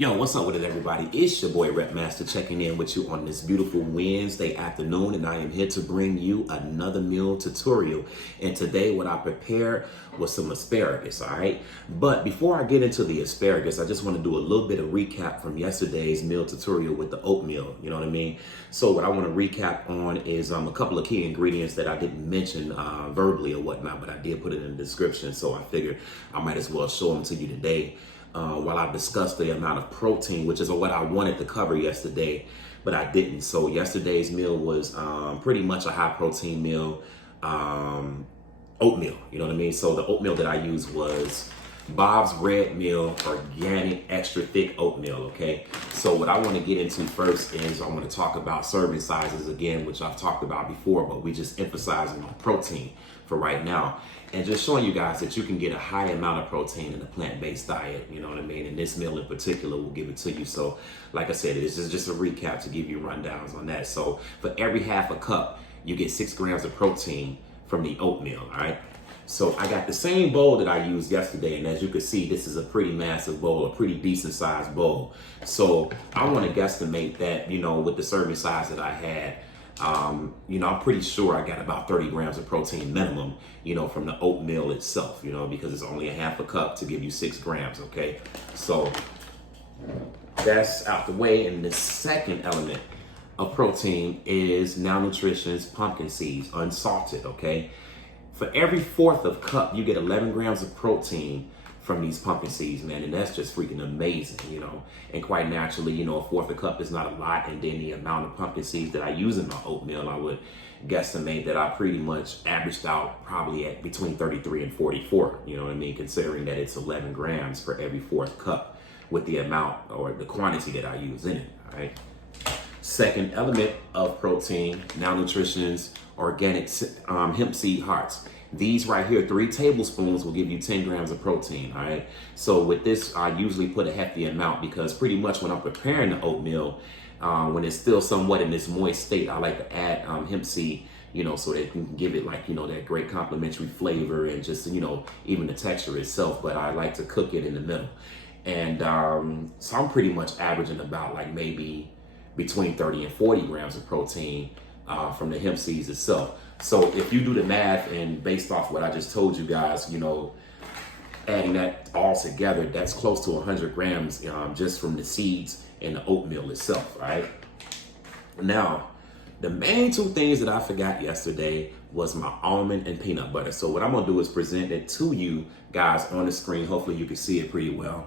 Yo, what's up with it, everybody? It's your boy Rep Master checking in with you on this beautiful Wednesday afternoon, and I am here to bring you another meal tutorial. And today, what I prepared was some asparagus, all right? But before I get into the asparagus, I just want to do a little bit of recap from yesterday's meal tutorial with the oatmeal, you know what I mean? So what I want to recap on is a couple of key ingredients that I didn't mention verbally or whatnot, but I did put it in the description, so I figured I might as well show them to you today. While I discussed the amount of protein, which is what I wanted to cover yesterday, but I didn't. So yesterday's meal was pretty much a high protein meal, oatmeal, you know what I mean? So the oatmeal that I used was Bob's Red Mill Organic Extra Thick Oatmeal, okay? So what I want to get into first is I want to talk about serving sizes again, which I've talked about before, but we just emphasizing on protein for right now. And just showing you guys that you can get a high amount of protein in a plant-based diet, you know what I mean? And this meal in particular will give it to you. So like I said, this is just a recap to give you rundowns on that. So for every half a cup, you get 6 grams of protein from the oatmeal, all right? So I got the same bowl that I used yesterday, and as you can see, this is a pretty massive bowl, a pretty decent sized bowl. So I want to guesstimate that, you know, with the serving size that I had, you know, I'm pretty sure I got about 30 grams of protein minimum, you know, from the oatmeal itself, you know, because it's only a half a cup to give you 6 grams, okay? So that's out the way. And the second element of protein is Now Nutrition's pumpkin seeds, unsalted, okay? For every fourth of cup, you get 11 grams of protein from these pumpkin seeds, man, and that's just freaking amazing, you know. And quite naturally, you know, a fourth a cup is not a lot, and then the amount of pumpkin seeds that I use in my oatmeal, I would guesstimate that I pretty much averaged out probably at between 33 and 44, you know what I mean, considering that it's 11 grams for every fourth cup with the amount or the quantity that I use in it, all right? Second element of protein, Now Nutrition's organic hemp seed hearts. These right here, 3 tablespoons will give you 10 grams of protein, all right? So with this, I usually put a hefty amount because pretty much when I'm preparing the oatmeal, when it's still somewhat in this moist state, I like to add hemp seed, you know, so that it can give it like, you know, that great complementary flavor and just, you know, even the texture itself, but I like to cook it in the middle. And so I'm pretty much averaging about like maybe between 30 and 40 grams of protein from the hemp seeds itself. So if you do the math and based off what I just told you guys, you know, adding that all together, that's close to 100 grams just from the seeds and the oatmeal itself, right? Now, the main 2 things that I forgot yesterday was my almond and peanut butter. So what I'm gonna do is present it to you guys on the screen. Hopefully you can see it pretty well.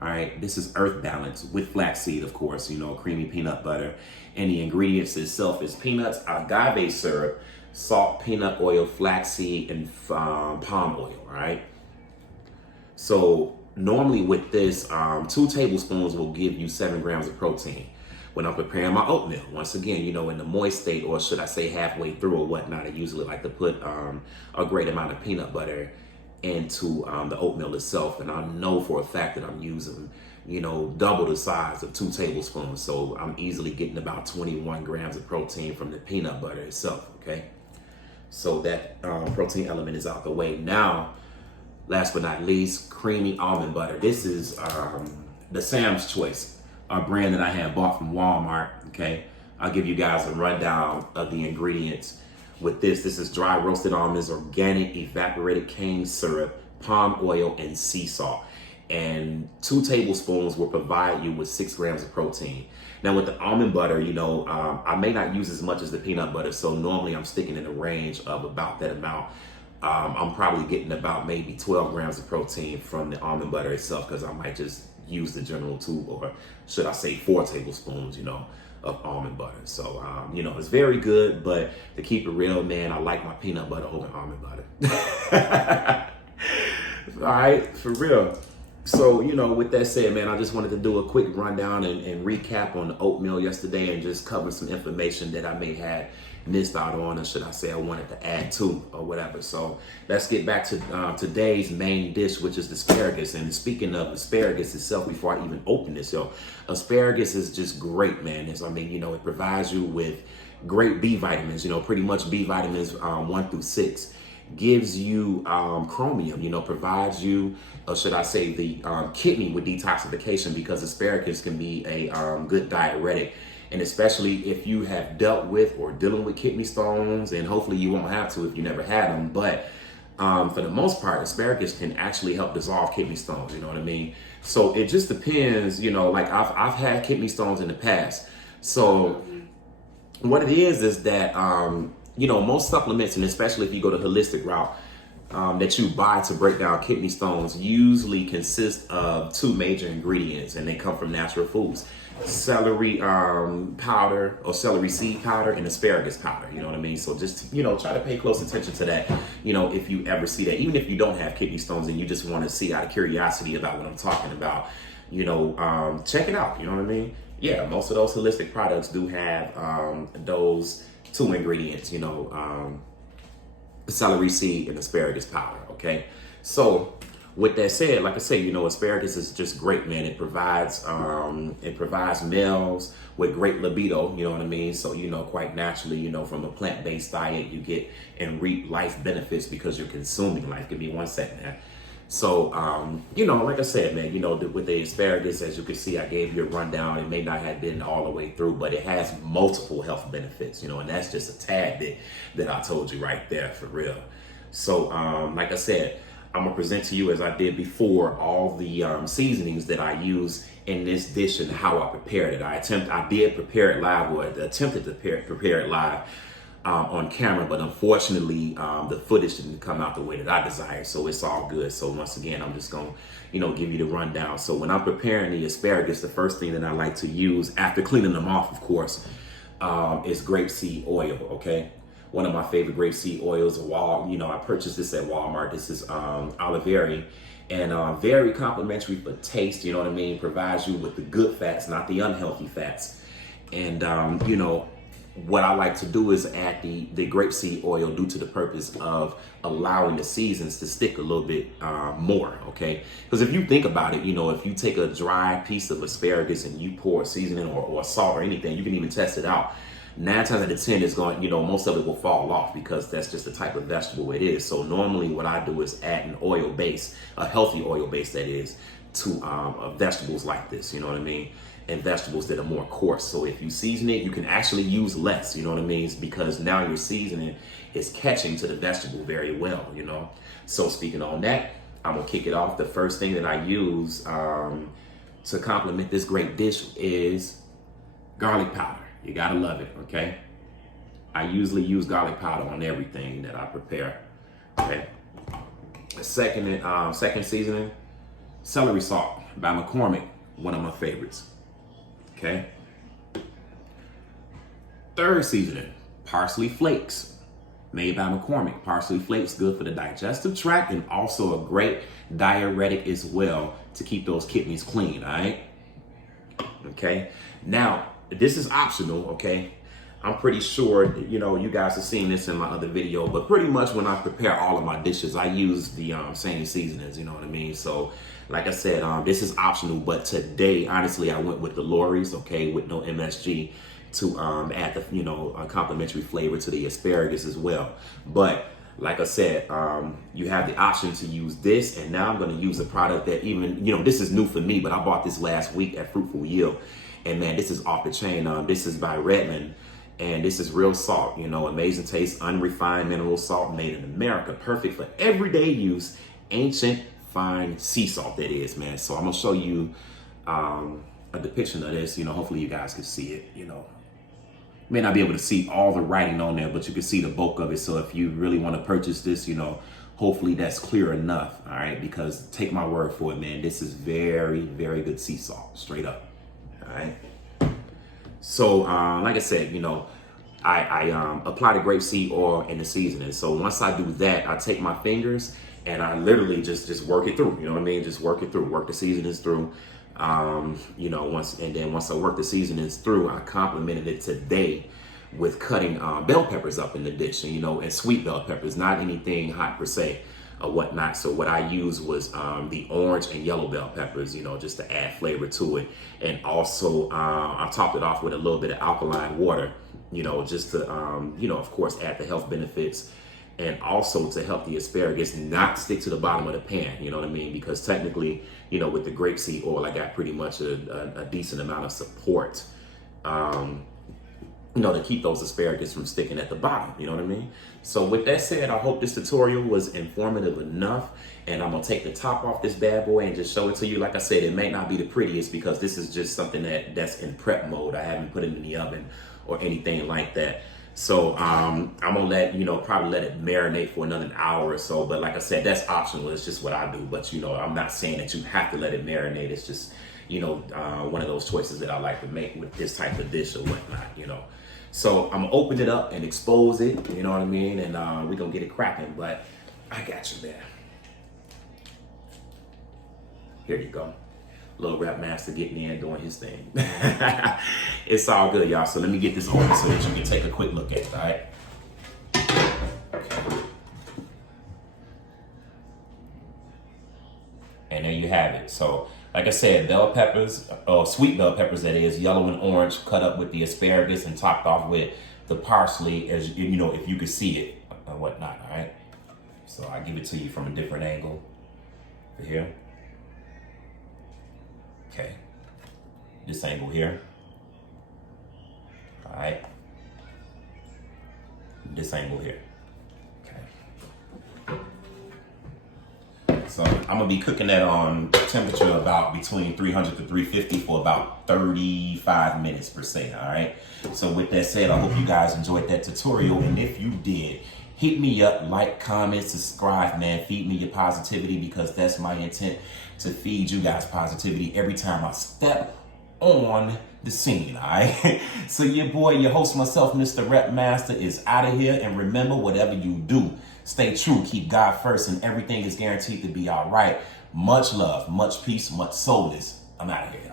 All right, this is Earth Balance with flaxseed, of course, you know, creamy peanut butter. And the ingredients itself is peanuts, agave syrup, salt, peanut oil, flaxseed, and palm oil, all right? So normally with this, 2 tablespoons will give you 7 grams of protein. When I'm preparing my oatmeal, once again, you know, in the moist state, or should I say halfway through or whatnot, I usually like to put a great amount of peanut butter into the oatmeal itself, and I know for a fact that I'm using, you know, double the size of 2 tablespoons, so I'm easily getting about 21 grams of protein from the peanut butter itself, okay? So that protein element is out the way. Now, last but not least, creamy almond butter. This is the Sam's Choice, a brand that I had bought from Walmart, okay? I'll give you guys a rundown of the ingredients. With this is dry roasted almonds, organic evaporated cane syrup, palm oil, and sea salt. And 2 tablespoons will provide you with 6 grams of protein. Now with the almond butter, you know, I may not use as much as the peanut butter, so normally I'm sticking in a range of about that amount. I'm probably getting about maybe 12 grams of protein from the almond butter itself, because I might just use the general 2, or should I say 4 tablespoons, you know, of almond butter. So, you know, it's very good, but to keep it real, man, I like my peanut butter over almond butter. All right, for real. So, you know, with that said, man, I just wanted to do a quick rundown and recap on the oatmeal yesterday and just cover some information that I may have missed out on, or should I say I wanted to add to or whatever. So let's get back to today's main dish, which is the asparagus. And speaking of asparagus itself, before I even open this, asparagus is just great, man. I mean, you know, it provides you with great B vitamins, you know, pretty much B vitamins 1 through 6. gives you chromium, provides you, or should I say, the kidney with detoxification, because asparagus can be a good diuretic. And especially if you have dealt with or dealing with kidney stones, and hopefully you won't have to if you never had them. But for the most part, asparagus can actually help dissolve kidney stones. You know what I mean? So it just depends. Like I've had kidney stones in the past. So what it is that most supplements, and especially if you go the holistic route, that you buy to break down kidney stones usually consist of two major ingredients, and they come from natural foods: celery powder or celery seed powder and asparagus powder. You know what I mean? So just, try to pay close attention to that, if you ever see that, even if you don't have kidney stones and you just want to see out of curiosity about what I'm talking about, check it out. You know what I mean? Yeah, most of those holistic products do have those two ingredients, celery seed and asparagus powder. Okay. So with that said, like I say, asparagus is just great, man. It provides males with great libido, you know what I mean? So, quite naturally, from a plant-based diet, you get and reap life benefits because you're consuming life. Give me 1 second, man. So, like I said, man, with the asparagus, as you can see, I gave you a rundown. It may not have been all the way through, but it has multiple health benefits, and that's just a tad bit that I told you right there, for real. So, like I said, I'm gonna present to you, as I did before, all the seasonings that I use in this dish and how I prepared it. I did prepare it live, or attempted to prepare it live on camera, but unfortunately the footage didn't come out the way that I desired, so it's all good. So once again, I'm just gonna give you the rundown. So when I'm preparing the asparagus, the first thing that I like to use, after cleaning them off, of course, is grapeseed oil. Okay, one of my favorite grapeseed oils. I purchased this at Walmart. This is olive oil, and very complimentary for taste. You know what I mean? Provides you with the good fats, not the unhealthy fats. And what I like to do is add the grapeseed oil, due to the purpose of allowing the seasons to stick a little bit more, okay? Because if you think about it, if you take a dry piece of asparagus and you pour seasoning or salt or anything, you can even test it out. 9 times out of 10, it's going, most of it will fall off, because that's just the type of vegetable it is. So normally what I do is add an oil base, a healthy oil base that is, to vegetables like this, you know what I mean? And vegetables that are more coarse. So if you season it, you can actually use less, you know what I mean? Because now your seasoning is catching to the vegetable very well, So speaking on that, I'm gonna kick it off. The first thing that I use to complement this great dish is garlic powder. You gotta love it, okay? I usually use garlic powder on everything that I prepare, okay? The second seasoning, celery salt by McCormick, one of my favorites. Okay. Third seasoning, parsley flakes, made by McCormick. Parsley flakes, good for the digestive tract and also a great diuretic as well, to keep those kidneys clean, all right? Okay. Now, this is optional, okay? I'm pretty sure, you guys have seen this in my other video, but pretty much when I prepare all of my dishes, I use the same seasonings, you know what I mean? So, like I said, this is optional, but today, honestly, I went with the Lori's, okay, with no MSG, to add the, a complimentary flavor to the asparagus as well. But like I said, you have the option to use this, and now I'm going to use a product that even, this is new for me, but I bought this last week at Fruitful Yield, and man, this is off the chain. This is by Redmond. And this is real salt, amazing taste, unrefined mineral salt made in America, perfect for everyday use, ancient fine sea salt, that is, man. So I'm gonna show you a depiction of this. Hopefully you guys can see it. May not be able to see all the writing on there, but you can see the bulk of it. So if you really want to purchase this, hopefully that's clear enough, all right? Because take my word for it, man, this is very, very good sea salt, straight up, all right? So, like I said, I apply the grapeseed oil and the seasoning. So once I do that, I take my fingers and I literally just work it through. You know what I mean? Just work it through, work the seasonings through. Once I work the seasonings through, I complemented it today with cutting bell peppers up in the dish, and sweet bell peppers, not anything hot per se or whatnot. So what I used was the orange and yellow bell peppers, just to add flavor to it. And also I topped it off with a little bit of alkaline water, just to, of course, add the health benefits and also to help the asparagus not stick to the bottom of the pan, you know what I mean? Because technically, you know, with the grapeseed oil, I got pretty much a decent amount of support, you know, to keep those asparagus from sticking at the bottom, you know what I mean? So with that said, I hope this tutorial was informative enough, and I'm gonna take the top off this bad boy and just show it to you. Like I said, it may not be the prettiest because this is just something that's in prep mode. I haven't put it in the oven or anything like that. So I'm gonna let, you know, probably let it marinate for another hour or so. But like I said, that's optional. It's just what I do. But, you know, I'm not saying that you have to let it marinate. It's just, you know, one of those choices that I like to make with this type of dish or whatnot, you know. So I'm gonna open it up and expose it, you know what I mean? And we're gonna get it cracking, but I got you there. Here you go. Little rap master getting in, doing his thing. It's all good, y'all. So let me get this open so that you can take a quick look at it, all right? Okay. And there you have it. So, like I said, bell peppers, sweet bell peppers, that is, yellow and orange, cut up with the asparagus and topped off with the parsley, as you know, if you could see it and whatnot, all right? So I give it to you from a different angle over here. Okay, this angle here, all right, this angle here, okay. So I'm gonna be cooking that on temperature about between 300 to 350 for about 35 minutes per se, all right? So with that said, I hope you guys enjoyed that tutorial, and if you did, hit me up, like, comment, subscribe, man. Feed me your positivity, because that's my intent, to feed you guys positivity every time I step on the scene, all right? So your boy, your host, myself, Mr. Rep Master, is out of here. And remember, whatever you do, stay true, keep God first, and everything is guaranteed to be all right. Much love, much peace, much soulless. I'm out of here.